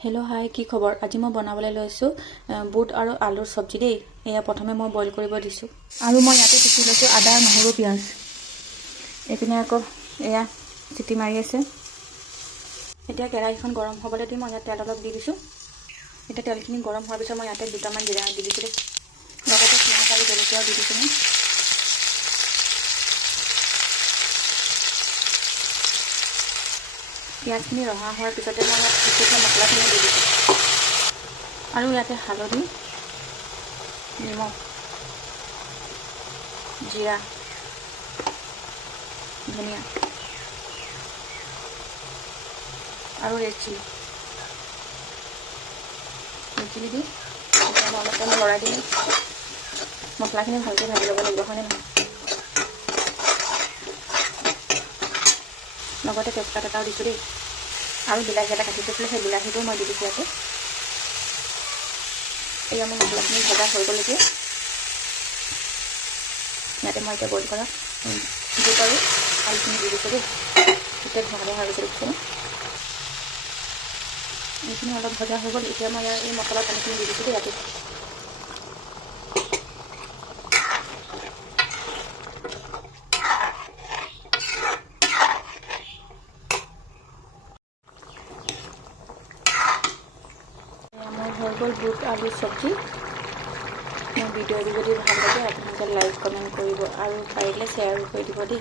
hello hi की खबर आज मैं बनाबले लैसो बुट और आलुर सब्जी दे या प्रथमे मैं बॉइल कर दिसो और मैं इते पिसि लैसो आदा নহৰু पियाज एपिने आको या सिटी मारि आछे एटा केराहीखन गरम हबले दि मैं तेल अलप दि दिसो एटा तेलखिनि गरम होৱাৰ পিছত मैं इते दुटामान जिरा दि दिसो लगते पियाज और जलकिया दि दिसो पियाजखिनि रहा होৱাৰ পিছতে মই কিছু মছলাখিনি দি দিছোঁ আৰু ইয়াতে হালধি নিমখ জিৰা ধনিয়া আৰু ৰেড চিলি দি অলপ টাইম লৰাই দিম মছলাখিনি ভালকৈ ভাজি ল'ব লাগিব হয়নে নহয় লগতে তেজপাত এটাও দিছোঁ দেই আৰু বিলাহী এটা কাটি থৈছিলোঁ সেই বিলাহীটো মই দি দিছোঁ ইয়াতে এই মোৰ মছলাখিনি ভজা হৈ গ'ল এতিয়া ইয়াতে মই এতিয়া বইল কৰা বুট আৰু আলুখিনি দি দিছোঁ দেই এতিয়া ভজা হৈ গৈছে দেখিছোঁ এইখিনি অলপ ভজা হৈ গ'ল এতিয়া মই এই মছলা পানীখিনি দি দিছোঁ দেই ইয়াতে হৈ গ'ল বুট আলু সবজি মোৰ ভিডিঅ'টো যদি ভাল লাগে আপোনালোকে লাইক কমেণ্ট কৰিব আৰু পাৰিলে শ্বেয়াৰো কৰি দিব দেই